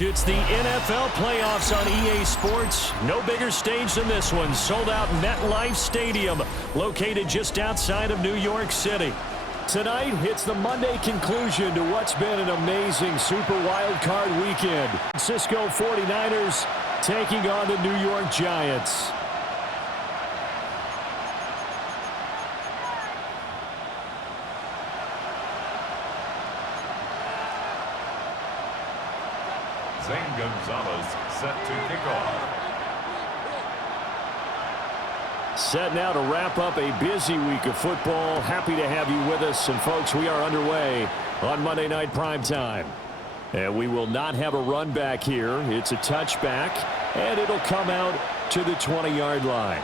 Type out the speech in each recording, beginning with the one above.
It's the NFL playoffs on EA Sports. No bigger stage than this one. Sold out MetLife Stadium, located just outside of New York City. Tonight, it's the Monday conclusion to what's been an amazing Super Wild Card weekend. Francisco 49ers taking on the New York Giants. Zane Gonzalez set to kick off. Set now to wrap up a busy week of football. Happy to have you with us. And, folks, we are underway on Monday Night Primetime. And we will not have a run back here. It's a touchback, and it'll come out to the 20-yard line.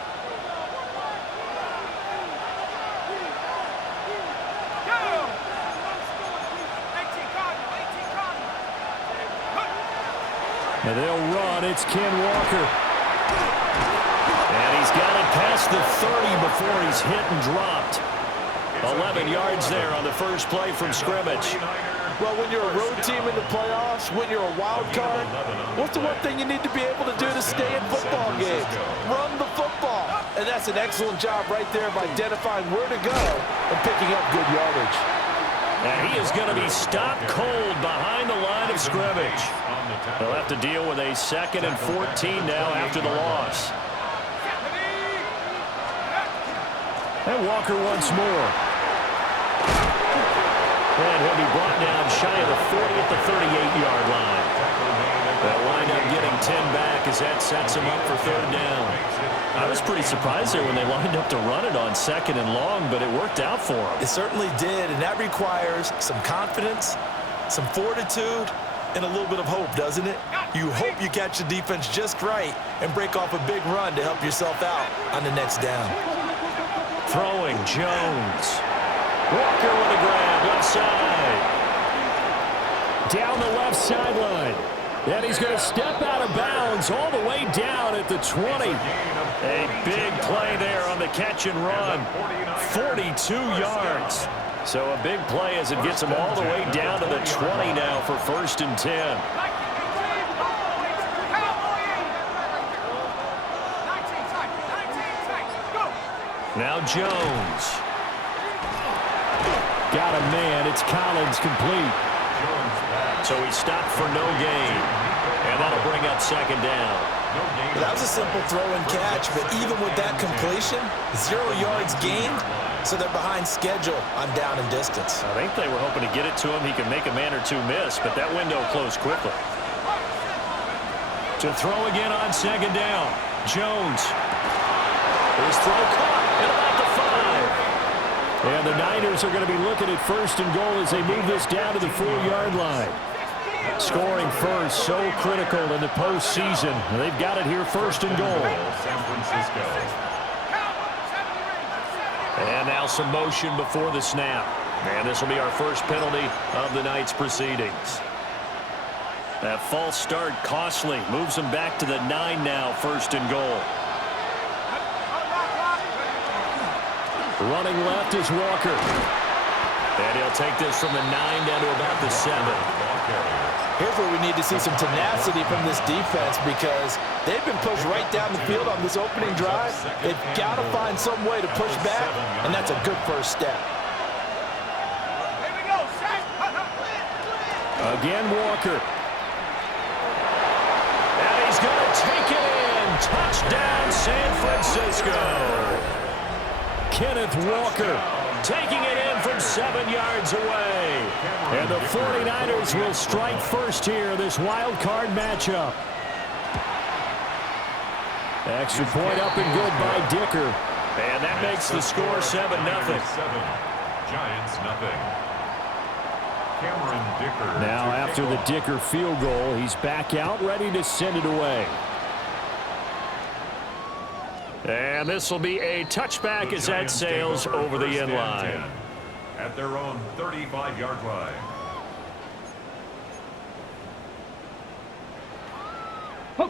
And they'll run. It's Ken Walker. And he's got it past the 30 before he's hit and dropped. 11 yards there on the first play from scrimmage. Well, when you're a road team in the playoffs, when you're a wild card, what's the one thing you need to be able to do to stay in football games? Run the football. And that's an excellent job right there of identifying where to go and picking up good yardage. And he is going to be stopped cold behind the line of scrimmage. They'll have to deal with a 2nd and 14 now after the loss. And Walker once more. And he'll be brought down shy of the 40 at the 38-yard line. They'll wind up getting 10 back as that sets him up for 3rd down. I was pretty surprised there when they lined up to run it on 2nd and long, but it worked out for them. It certainly did, and that requires some confidence, some fortitude, and a little bit of hope, doesn't it? You hope you catch the defense just right and break off a big run to help yourself out on the next down. Throwing, Jones. Walker with a grab, left side. Down the left sideline. And he's going to step out of bounds all the way down at the 20. A big play there on the catch and run. 42 yards. So a big play as it gets him all the way down to the 20 now for 1st and 10. Now Jones. Got a man. It's Collins complete. So he stopped for no gain. And that'll bring up 2nd down. Well, that was a simple throw and catch, but even with that completion, 0 yards gained, so they're behind schedule on down and distance. I think they were hoping to get it to him. He could make a man or two miss, but that window closed quickly. To throw again on 2nd down. Jones. His throw caught at about the 5. And the Niners are going to be looking at 1st and goal as they move this down to the 4-yard line. Scoring first, so critical in the postseason. They've got it here, 1st and goal. San Francisco. And now some motion before the snap. And this will be our first penalty of the night's proceedings. That false start costly. Moves them back to the 9 now, 1st and goal. Running left is Walker. And he'll take this from the 9 down to about the 7. Here's where we need to see some tenacity from this defense because they've been pushed right down the field on this opening drive. They've got to find some way to push back, and that's a good first step. Again, Walker. And he's going to take it in. Touchdown, San Francisco. Kenneth Walker taking it in from 7 yards away. And the 49ers will strike first here, this wild card matchup. Extra point up and good by Dicker. And that makes the score 7-0. Giants nothing. Cameron Dicker. Now after the Dicker field goal, he's back out ready to send it away. And this will be a touchback as that sails over the end line. At their own 35-yard line.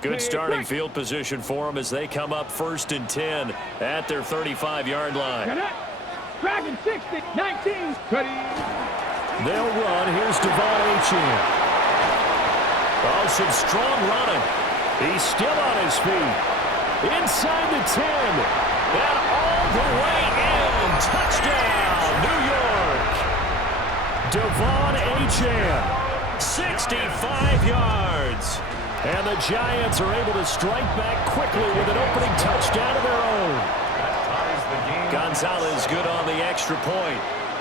Good starting field position for them as they come up 1st and 10 at their 35-yard line. Dragon 60, 19, ready. They'll run. Here's Devon Achane. Oh, some strong running. He's still on his feet. Inside the 10. And all the way in. Touchdown, New York. Devon Achane, 65 yards. And the Giants are able to strike back quickly with an opening touchdown of their own. Gonzalez good on the extra point.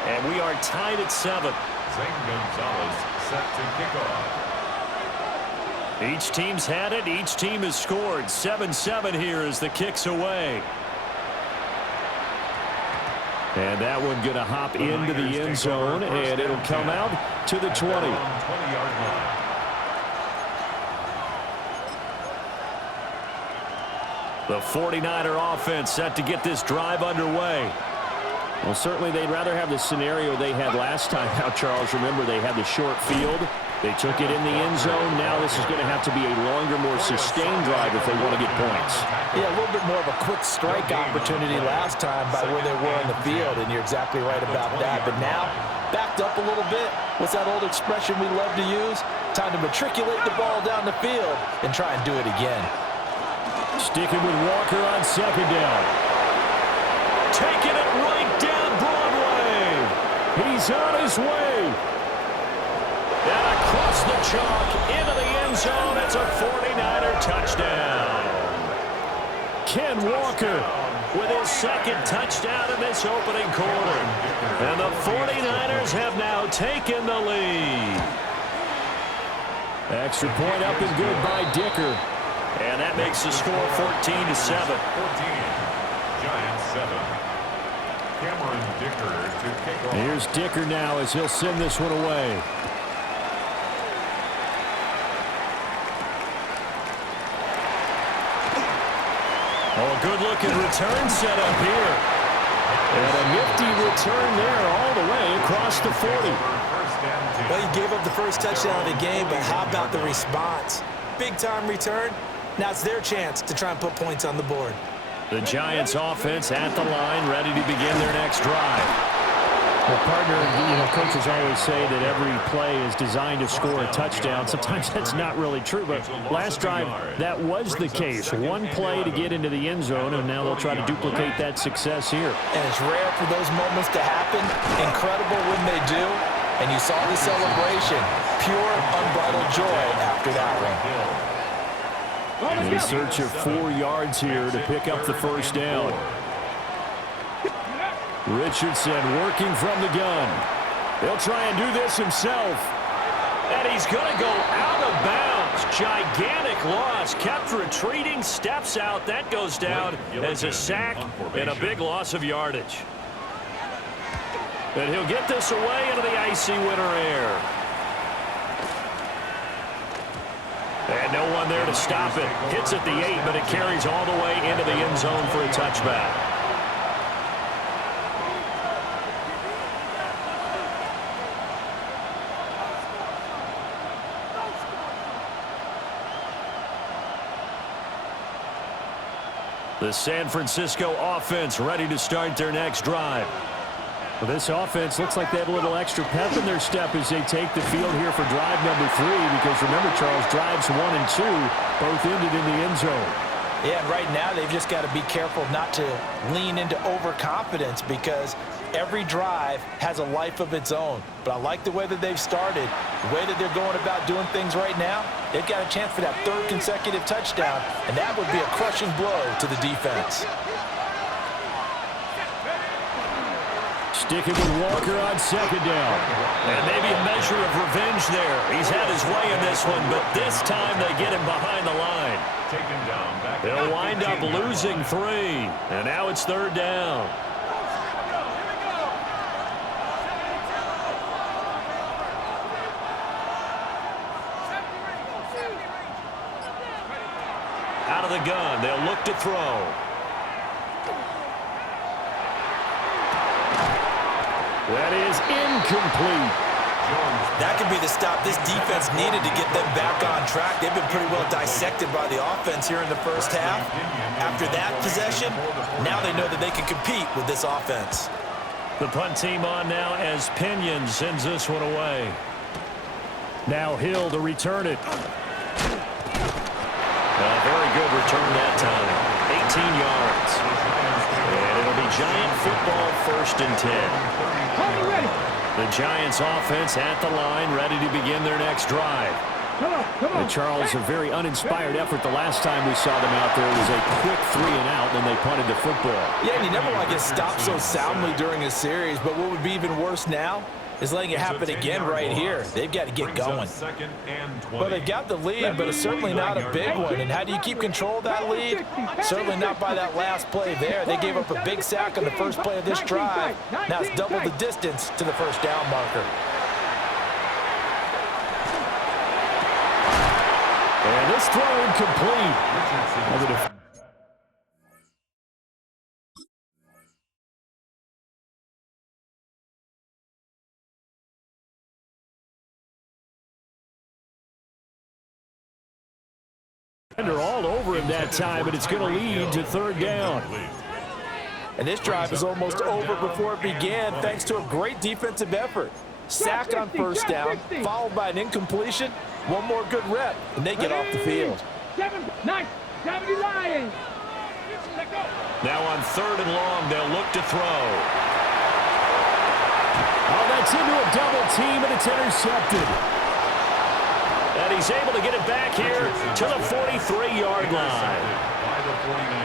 And we are tied at 7. Zane Gonzalez set to kick off. Each team's had it. Each team has scored. 7-7 here as the kick's away. And that one going to hop into the end zone, and it'll come out to the 20. 20-yard line. The 49er offense set to get this drive underway. Well, certainly they'd rather have the scenario they had last time out, Charles. Remember, they had the short field. They took it in the end zone. Now this is going to have to be a longer, more sustained drive if they want to get points. Yeah, a little bit more of a quick strike opportunity last time by where they were on the field, and you're exactly right about that. But now, backed up a little bit. What's that old expression we love to use? Time to matriculate the ball down the field and try and do it again. Sticking with Walker on second down. Taking it right down Broadway. He's on his way. And across the chalk into the end zone. It's a 49er touchdown. Ken Walker with his second touchdown in this opening quarter. And the 49ers have now taken the lead. Extra point up and good by Dicker. And that makes the score 14-7. 14. Giants 7. Cameron Dicker to kick off. Here's Dicker now as he'll send this one away. Oh, a good-looking return set up here. And a nifty return there all the way across the 40. Well, he gave up the first touchdown of the game, but how about the response? Big-time return. Now it's their chance to try and put points on the board. The Giants offense at the line, ready to begin their next drive. Well, partner, coaches always say that every play is designed to score a touchdown. Sometimes that's not really true, but last drive, that was the case. One play to get into the end zone, and now they'll try to duplicate that success here. And it's rare for those moments to happen. Incredible when they do. And you saw the celebration. Pure, unbridled joy after that one. In search of 4 yards here to pick up the first down. Richardson working from the gun. He'll try and do this himself. And he's going to go out of bounds. Gigantic loss. Kept retreating. Steps out. That goes down as a sack and a big loss of yardage. And he'll get this away into the icy winter air. And no one there to stop it. Hits at the 8, but it carries all the way into the end zone for a touchback. The San Francisco offense ready to start their next drive. Well, this offense looks like they have a little extra pep in their step as they take the field here for drive number 3, because remember, Charles, drives 1 and 2 both ended in the end zone. Yeah, and right now they've just got to be careful not to lean into overconfidence, because every drive has a life of its own. But I like the way that they've started, the way that they're going about doing things right now. They've got a chance for that 3rd consecutive touchdown, and that would be a crushing blow to the defense. Sticking with Walker on second down. And maybe a measure of revenge there. He's had his way in this one, but this time they get him behind the line. Taken down back. They'll wind up losing 3. And now it's 3rd down. Out of the gun, they'll look to throw. That is incomplete. That could be the stop this defense needed to get them back on track. They've been pretty well dissected by the offense here in the first half. After that possession, now they know that they can compete with this offense. The punt team on now as Pinion sends this one away. Now Hill to return it. return that time. 18 yards. And it'll be Giant football, 1st and 10. The Giants offense at the line, ready to begin their next drive. Charles, a very uninspired effort the last time we saw them out there. It was a quick 3 and out, and they punted the football. Yeah, and you never want to get stopped so soundly during a series, but what would be even worse now is letting it happen again right here. They've got to get going. Well, they've got the lead, but it's certainly not a big one. And how do you keep control of that lead? Certainly not by that last play there. They gave up a big sack on the first play of this drive. Now it's double the distance to the first down marker. And this throw incomplete. They're all over him that time, and it's going to lead to 3rd down. And this drive is almost over before it began, thanks to a great defensive effort. Sack on first down, followed by an incompletion. One more good rep, and they get off the field. Now on 3rd and long, they'll look to throw. Oh, that's into a double team, and it's intercepted. And he's able to get it back here to the 43-yard line.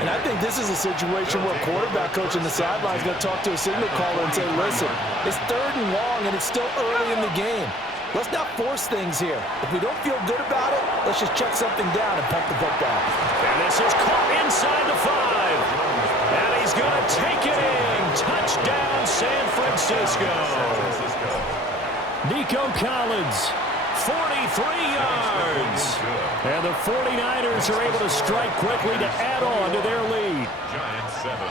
And I think this is a situation where a quarterback coach on the sideline is going to talk to a signal caller and say, listen, it's 3rd and long, and it's still early in the game. Let's not force things here. If we don't feel good about it, let's just check something down and pump the football. And this is caught inside the 5. And he's going to take it in. Touchdown, San Francisco. Nico Collins, 43 yards. And the 49ers are able to strike quickly to add on to their lead. Giants 7.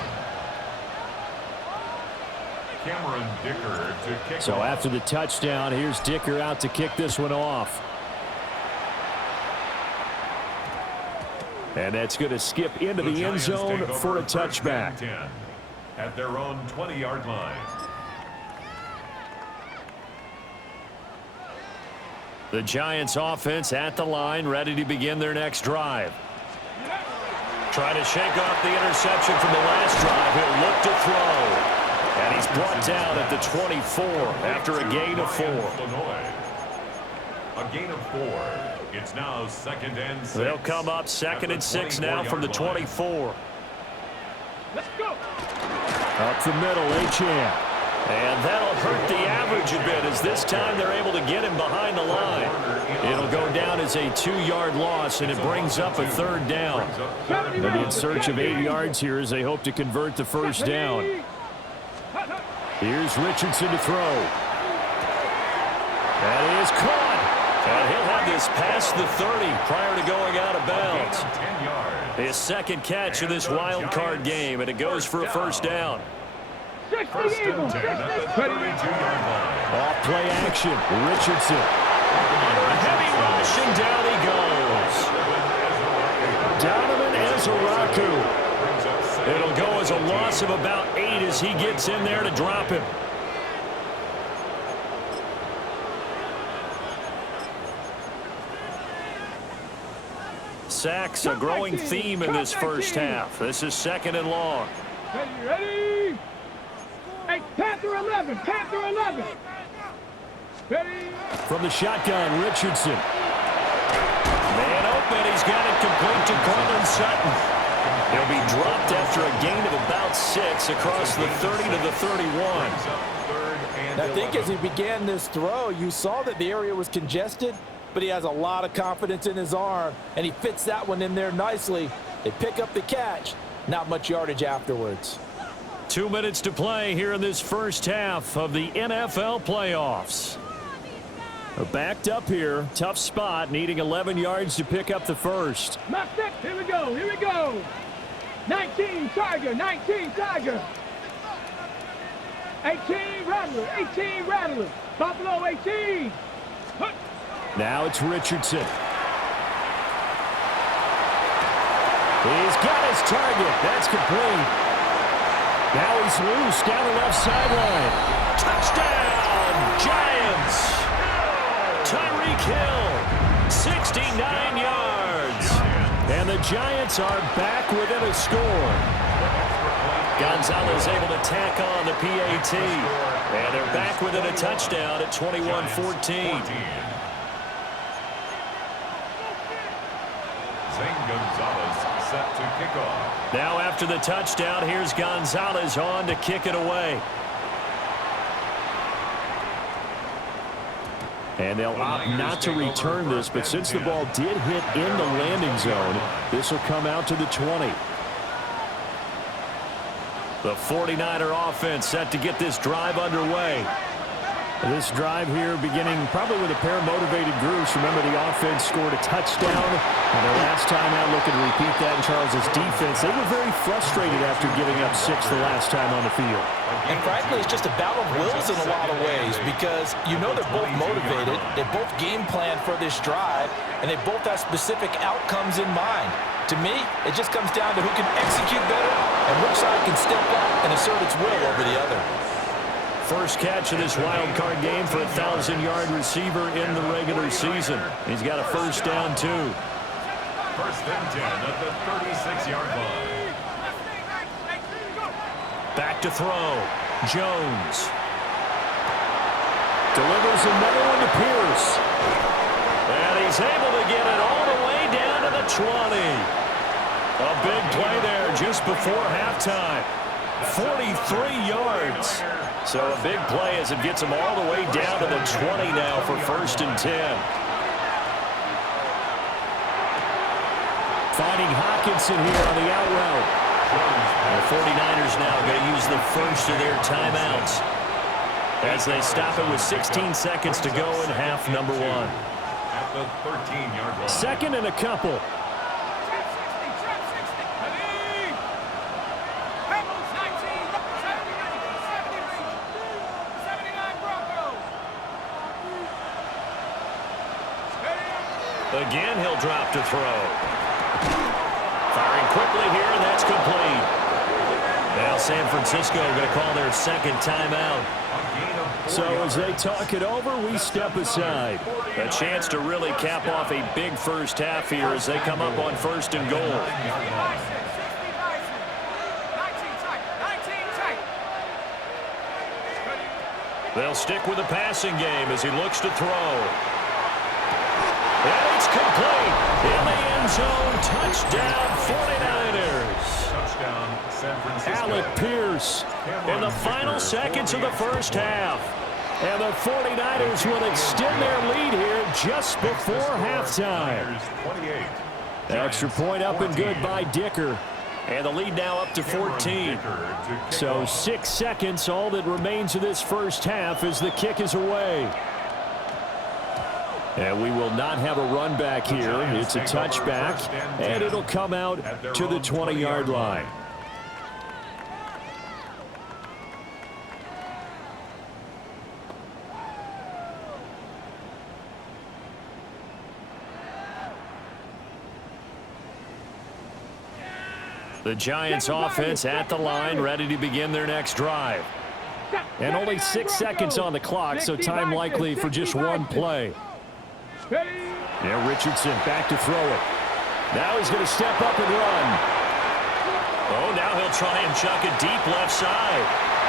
Cameron Dicker to kick So off. after the touchdown, here's Dicker out to kick this one off. And that's going to skip into the end zone for a touchback. 10 at their own 20-yard line. The Giants offense at the line, ready to begin their next drive. Trying to shake off the interception from the last drive. He'll look to throw. And he's brought down at the 24 after a gain of 4. A gain of 4. It's now 2nd and 6. They'll come up 2nd and 6 now from the 24. Let's go. Up the middle, Achane. And that'll hurt the average a bit as this time they're able to get him behind the line. It'll go down as a 2-yard loss, and it brings up a 3rd down. They'll be in search of 8 yards here as they hope to convert the first down. Here's Richardson to throw. That is caught. And he'll have this past the 30 prior to going out of bounds. His 2nd catch of this wild card game, and it goes for a first down. First and 10 at the 32-yard line. Off play action. Richardson. A heavy rush, and down he goes. Donovan Ezeraku. It'll go as a loss of about 8 as he gets in there to drop him. Sacks, a growing theme in this first half. This is 2nd and long. Ready? Hey, Panther 11, Panther 11. Ready? From the shotgun, Richardson. Man open, he's got it complete to Cortland Sutton. He'll be dropped after a gain of about 6 across the 30 to the 31. I think as he began this throw, you saw that the area was congested, but he has a lot of confidence in his arm, and he fits that one in there nicely. They pick up the catch. Not much yardage afterwards. 2 minutes to play here in this first half of the NFL playoffs. Backed up here. Tough spot. Needing 11 yards to pick up the first. My step. Here we go. Here we go. 19 Tiger. 19 Tiger. 18 Rattler. 18 Rattler. Buffalo 18. Hut. Now it's Richardson. He's got his target. That's complete. Now he's loose down the left sideline. Touchdown, Giants! Tyreek Hill, 69 yards. And And the Giants are back within a score. Gonzalez able to tack on the PAT. And they're back within a touchdown at 21-14. Gonzalez set to kick off. Now after the touchdown, here's Gonzalez on to kick it away. And they'll opt not to return this, but since the ball did hit in the landing zone, this will come out to the 20. The 49er offense set to get this drive underway. This drive here beginning probably with a pair of motivated groups. Remember, the offense scored a touchdown. And their last time out, looking to repeat that in Charles's defense. They were very frustrated after giving up 6 the last time on the field. And frankly, it's just a battle of wills in a lot of ways because you know they're both motivated. They both game plan for this drive, and they both have specific outcomes in mind. To me, it just comes down to who can execute better and which side can step up and assert its will over the other. First catch of this wild card game for a 1,000-yard receiver in the regular season. He's got a first down, too. First and 10 at the 36-yard line. Back to throw. Jones. Delivers another one to Pierce. And he's able to get it all the way down to the 20. A big play there just before halftime. 43 yards. So a big play as it gets him all the way down to the 20 now for first and 10. Finding Hockenson here on the out route. The 49ers now going to use the first of their timeouts as they stop it with 16 seconds to go in half number 1. At the 13-yard line. Second and a couple. Again, he'll drop to throw. Firing quickly here, and that's complete. Now San Francisco going to call their second timeout. So as they talk it over, we step aside. A chance to really cap off a big first half here as they come up on first and goal. They'll stick with the passing game as he looks to throw. And it's complete. In the end zone. Touchdown, 49ers. Touchdown, San Francisco. Alec Pierce in the final seconds of the first half. And the 49ers will extend their lead here just before halftime. 28. Extra point up and good by Dicker. And the lead now up to 14. So 6 seconds, all that remains of this first half as the kick is away. And we will not have a run back here. It's a touchback, and it'll come out to the 20-yard line. The Giants offense at the line, ready to begin their next drive. And only 6 seconds on the clock, so time likely for just one play. Yeah, Richardson back to throw it. Now he's going to step up and run. Oh, now he'll try and chuck it deep left side.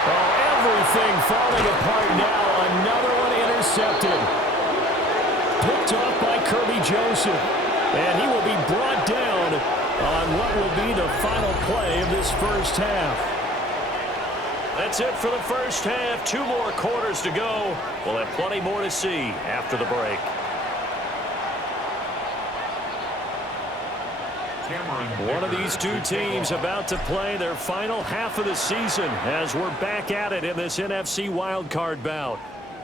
Oh, everything falling apart now. Another one intercepted. Picked off by Kirby Joseph. And he will be brought down on what will be the final play of this first half. That's it for the first half. 2 more quarters to go. We'll have plenty more to see after the break. One of these two teams about to play their final half of the season as we're back at it in this NFC wildcard bout.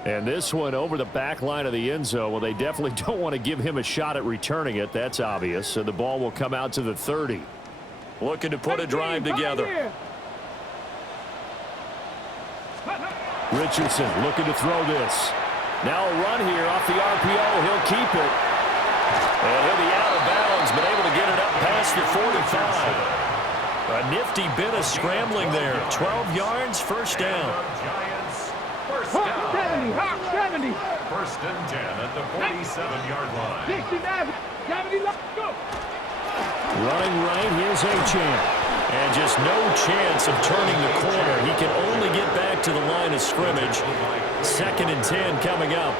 And this one over the back line of the end zone. Well, they definitely don't want to give him a shot at returning it. That's obvious. So the ball will come out to the 30. Looking to put a drive together. Richardson looking to throw this. Now a run here off the RPO. He'll keep it. And he'll be out of bounds, but able to get it up past the 45. A nifty bit of scrambling there. 12 yards, first down. Hawk 70, Hawk 70. First and 10 at the 47-yard line. 69, 70, let's go. Running right, here's Achane. And just no chance of turning the corner. He can only get back to the line of scrimmage. 2nd and 10 coming up.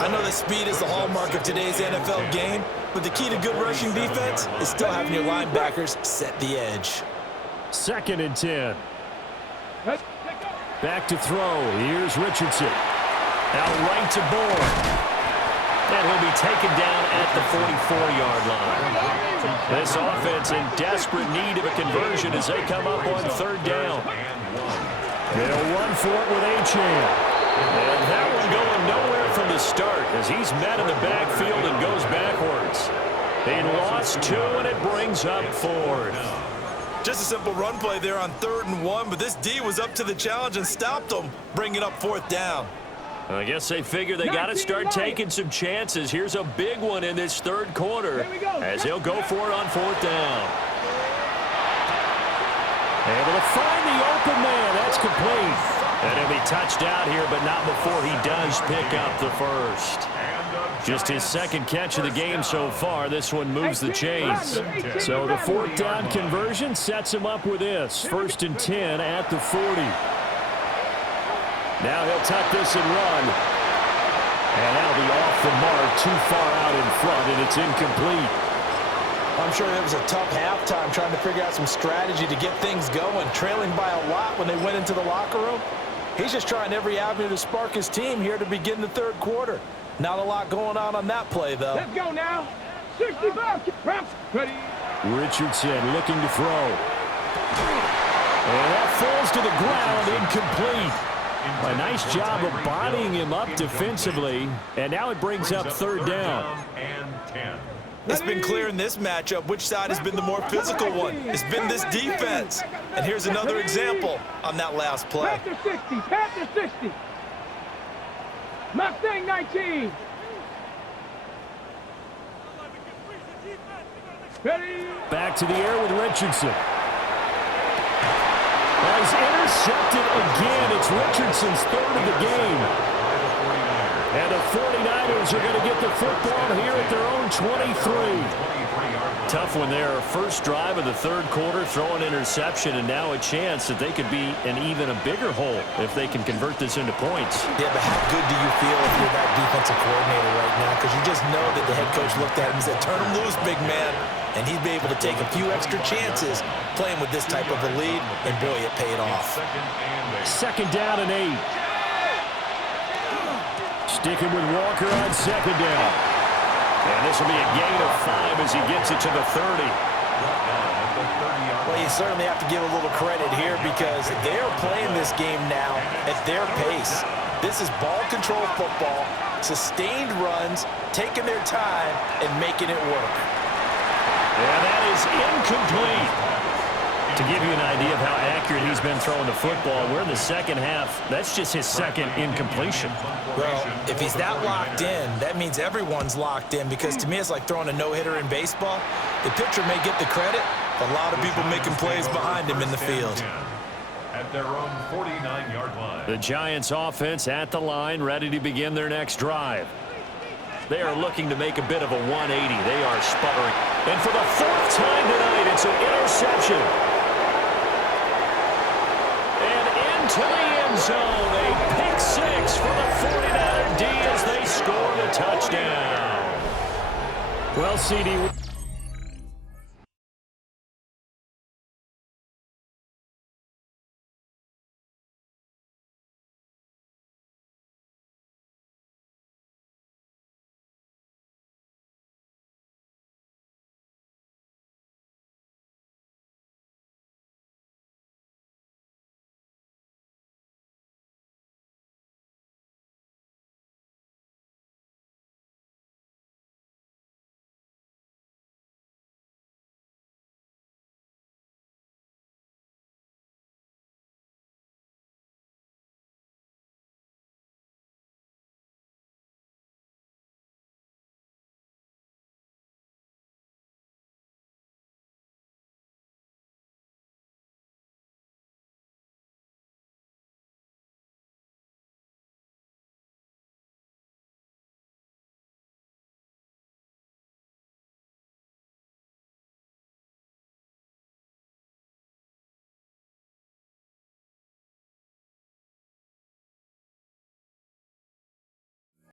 I know that speed is the hallmark of today's NFL game, but the key to good rushing defense is still having your linebackers set the edge. 2nd and 10. Back to throw. Here's Richardson. Out right to Bourne. And he'll be taken down at the 44-yard line. This offense in desperate need of a conversion as they come up on 3rd down. They'll run for it with Achane. And that one going nowhere from the start as he's met in the backfield and goes backwards. He lost 2, and it brings up 4th. Just a simple run play there on 3rd and 1, but this D was up to the challenge and stopped them, bringing up 4th down. I guess they figure they got to start taking some chances. Here's a big one in this 3rd quarter as he'll go for it on 4th down. Able to find the open man. That's complete. And he'll be touched out here, but not before he does pick up the 1st. Just his 2nd catch of the game so far. This one moves the chains. So the 4th down conversion sets him up with this. 1st and 10 at the 40. Now he'll tuck this and run. And that'll be off the mark, too far out in front, and it's incomplete. I'm sure it was a tough halftime trying to figure out some strategy to get things going, trailing by a lot when they went into the locker room. He's just trying every avenue to spark his team here to begin the 3rd quarter. Not a lot going on that play, though. Let's go now. 65. Ready. Richardson looking to throw. And that falls to the ground, incomplete. A nice job of bodying him up defensively, and now it brings up 3rd down. It's been clear in this matchup which side has been the more physical one. It's been this defense. And here's another example on that last play. Panther 60. Mustang 19. Ready. Back to the air with Richardson. He's intercepted again. It's Richardson's 3rd of the game. And the 49ers are going to get the football here at their own 23. Tough one there. First drive of the 3rd quarter, throw an interception, and now a chance that they could be in even a bigger hole if they can convert this into points. Yeah, but how good do you feel if you're that defensive coordinator right now? Because you just know that the head coach looked at him and said, turn him loose, big man. And he'd be able to take a few extra chances playing with this type of a lead, and boy, it paid off. 2nd down and 8. Sticking with Walker on 2nd down. And this will be a gain of 5 as he gets it to the 30. Well, you certainly have to give a little credit here because they're playing this game now at their pace. This is ball control football, sustained runs, taking their time, and making it work. And that is incomplete. To give you an idea of how accurate he's been throwing the football, we're in the 2nd half. That's just his 2nd incompletion. Well, if he's that locked in, that means everyone's locked in because to me it's like throwing a no-hitter in baseball. The pitcher may get the credit, but a lot of people making plays behind him in the field. At their own 49-yard line. The Giants offense at the line, ready to begin their next drive. They are looking to make a bit of a 180. They are sputtering. And for the 4th time tonight, it's an interception. And into the end zone, a pick 6 for the 49er D as they score the touchdown. Well, CD,